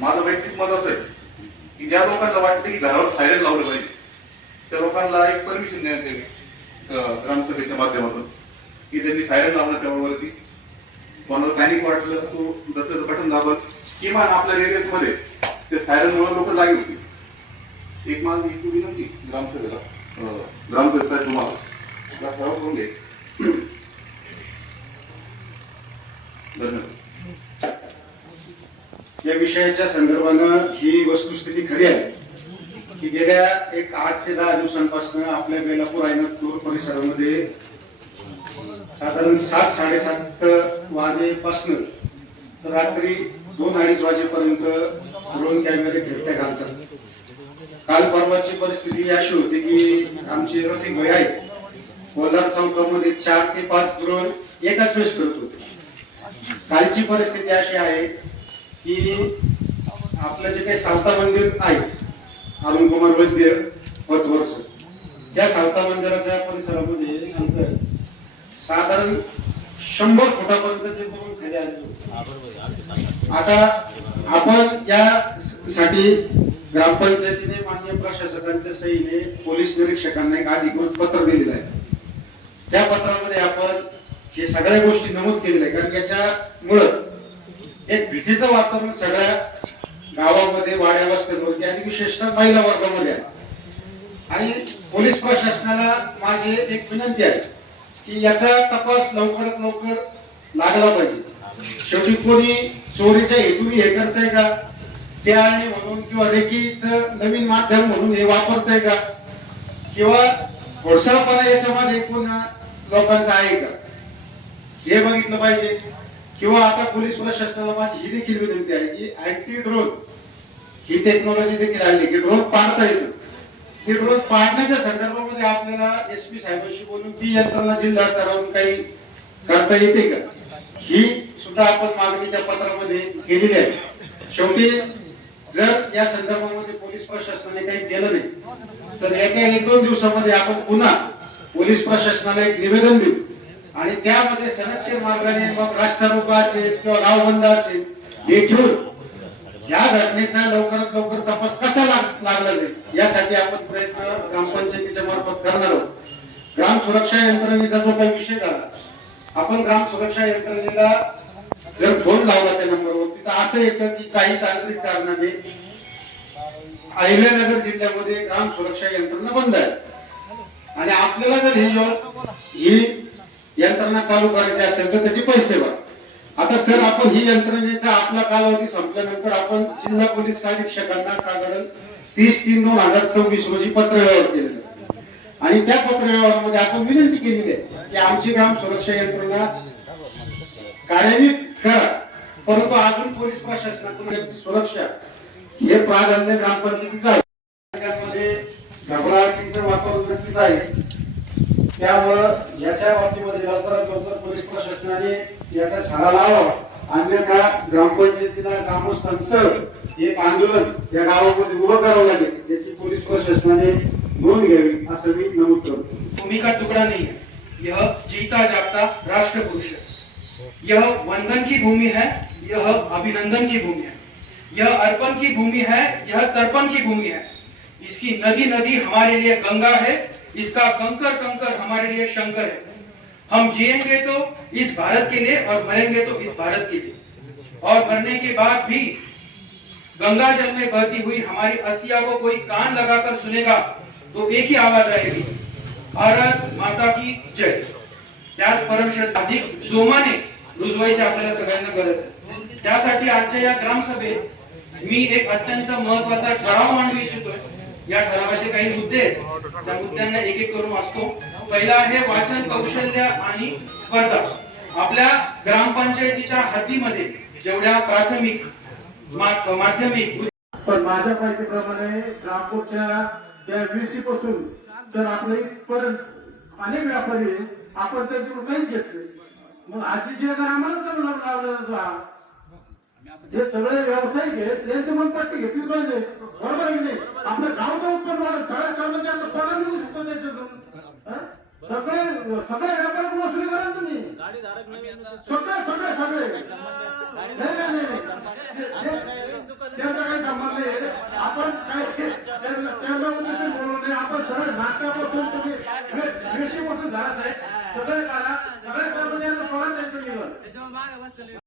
माझं वैयक्तिक मत असं आहे की ज्या लोकांना वाटतं की घरावर सायरन लावलं पाहिजे त्या लोकांना एक परमिशन देण्यात यावी ग्रामसभेच्या माध्यमातून की त्यांनी सायरन लावलं त्यावरती कोणाला पॅनिक वाटलं तो जसं बटन दाबत किमान आपल्या रेडियसमध्ये ते सायरनमुळे लोक जागी होती. एक माझी एक विनंती ग्रामसभेला ग्रामसभेचा तुम्हाला ठराव करून घे. धन्यवाद. या विषयाच्या संदर्भानं ही वस्तुस्थिती खरी आहे की गेल्या एक 8 ते 10 दिवसांपासून आपल्या बेलापूर आयनपूर परिसरामध्ये साधारण 7-7:30 वाजेपासून रात्री 2-2:30 वाजेपर्यंत ड्रोन कॅमेरे फिरत्या घालतात. काल परवाची परिस्थिती अशी होती की आमचे रफिक भाई आहेत कोल्हार चौकामध्ये 4 ते 5 ड्रोन एकाच वेळेस फिरत होते. कालची परिस्थिती अशी आहे की आपलं जे काही सावता मंदिर आहे अरुण कुमार वैद्य पतवर्ष त्या सावता मंदिराच्या परिसरामध्ये अंतर साधारण 100 फुटापर्यंत ते करून खाली आले. आता आपण यासाठी ग्रामपंचायतीने मान्य प्रशासकांच्या सहीने पोलीस निरीक्षकांना एक अधिकृत पत्र दिलेलं आहे. त्या पत्रामध्ये आपण हे सगळ्या गोष्टी नमूद केलेल्या आहे कारण याच्यामुळं एक भीतीचं वातावरण सगळ्या गावामध्ये वाड्या वस्त्यांवरती आणि विशेषतः महिला वर्गामध्ये आहे. आणि पोलीस प्रशासनाला माझी एक विनंती आहे की याचा तपास लवकरात लवकर लागला पाहिजे. शेवटी कोणी चोरीच्या हेतूने हे करताय का त्याने म्हणून किंवा रेकीचं नवीन माध्यम म्हणून हे वापरताय का किंवा घोडसाळपणा याच्यामध्ये कोणा लोकांचा आहे का हे बघितलं पाहिजे. किंवा आता पोलीस प्रशासनाला माझी ही देखील विनंती आहे की अँटी ड्रोन ही टेक्नॉलॉजी देखील आली की ड्रोन पाडता येतं. ती ड्रोन पाडण्याच्या संदर्भामध्ये आपल्याला एसपी साहेबांशी बोलून ती यंत्रणा जिल्हा स्तरावरून काही करता येते का ही सुद्धा आपण मागणी त्या पत्रामध्ये केलेली आहे. शेवटी जर या संदर्भामध्ये पोलीस प्रशासनाने काही केलं नाही तर येत्या 1-2 दिवसामध्ये आपण पुन्हा पोलीस प्रशासनाला एक निवेदन देऊ आणि त्यामध्ये संरक्षण मार्गाने मग रास्ता रोको असेल किंवा गावबंद असेल हे ठेवून या घटनेचा लवकरात लवकर तपास कसा लागला जाईल यासाठी आपण प्रयत्न ग्रामपंचायतीच्या मार्फत करणार आहोत. ग्राम सुरक्षा यंत्रणेचा जो काही विषय झाला आपण ग्राम सुरक्षा यंत्रणेला जर फोन लावला त्या नंबरवरती तर असं येतं की काही तांत्रिक कारणाने अहिल्यानगर जिल्ह्यामध्ये ग्राम सुरक्षा यंत्रणा बंद आहे आणि आपल्याला जर ही यंत्रणा चालू करायची असेल तर त्याचे पैसे भरा. आता सर आपण ही यंत्रणेचा आपला कालावधी संपल्यानंतर आपण जिल्हा पोलीस अधीक्षकांना साधारण 30/3/2026 रोजी पत्र व्यवहार केलेला आहे आणि त्या पत्र व्यवहारामध्ये आपण विनंती केलेली आहे की आमची ग्राम सुरक्षा यंत्रणा कार्यान्वित करा परंतु अजून पोलीस प्रशासनाकडून त्यांची सुरक्षा हे प्राधान्य ग्रामपंचायतीचं आहे. त्यामध्ये घबराटीचं वातावरण नक्कीच आहे. त्यामुळं याच्या बाबतीमध्ये लवकरात लवकर पोलीस प्रशासनाने याचा छाडा लावावा अन्यथा ग्रामपंचायतीला ग्रामस्थांसह एक आंदोलन या गावामध्ये उभं करावं लागेल याची पोलीस प्रशासनाने नोंद घ्यावी असं मी नमूद करतो. भूमि का टुकड़ा नहीं है, यह जीता जागता राष्ट्र पुरुष है. यह वंदन की भूमि है, यह अभिनंदन की भूमि है, यह अर्पण की भूमि है, यह तर्पण की भूमि है. इसकी नदी नदी हमारे लिए गंगा है, इसका कंकर कंकर हमारे लिए शंकर है. हम जिएंगे तो इस भारत के लिए और मरेंगे तो इस भारत के लिए. और मरने के बाद भी गंगा जल में बहती हुई हमारी अस्थियां को कोई कान लगाकर सुनेगा तो एक ही आवाज आएगी, भारत माता की जय. त्याच परमश्रद्धा अधिक जोमाने रुजवायची आपल्याला सगळ्यांना गरज आहे. त्यासाठी आजच्या या ग्रामसभेत मी एक अत्यंत महत्त्वाचा ठराव मांडू इच्छितोय. या ठरावाचे काही मुद्दे आहेत त्या मुद्द्यांना एक एक करून वाचतो. पहिला आहे वाचन कौशल्य आणि स्पर्धा. आपल्या ग्रामपंचायतीच्या हद्दीमध्ये जेवढ्या प्राथमिक माध्यमिक पण माझ्या माहितीप्रमाणे श्रामपूरच्या त्या VC पासून तर आपल्या इथपर्यंत अनेक व्यापारी आपण त्याच्याकडून काहीच घेत नाही. मग आजीचे अगर आम्हाला कमी लावला जातो हे सगळे व्यावसायिक आहेत त्यांची मनपट्टी घेतली पाहिजे बरोबर आहे की नाही. आपलं गावचं उत्पन्न वाढत सगळ्या कर्मचाऱ्यांचा पगार मिळू शकतो त्याच्यातून सगळे सगळ्या व्यापाऱ्यांकडून वसुली करा तुम्ही सगळे सगळे सगळे त्या आपण काय त्यांना उद्देशून बोलू नये. आपण सरळ नाटकापासून तुम्ही रेषेपासून झाला साहेब सगळे काढा, सगळे कर्मचाऱ्यांना सोडा त्यांचं निवड.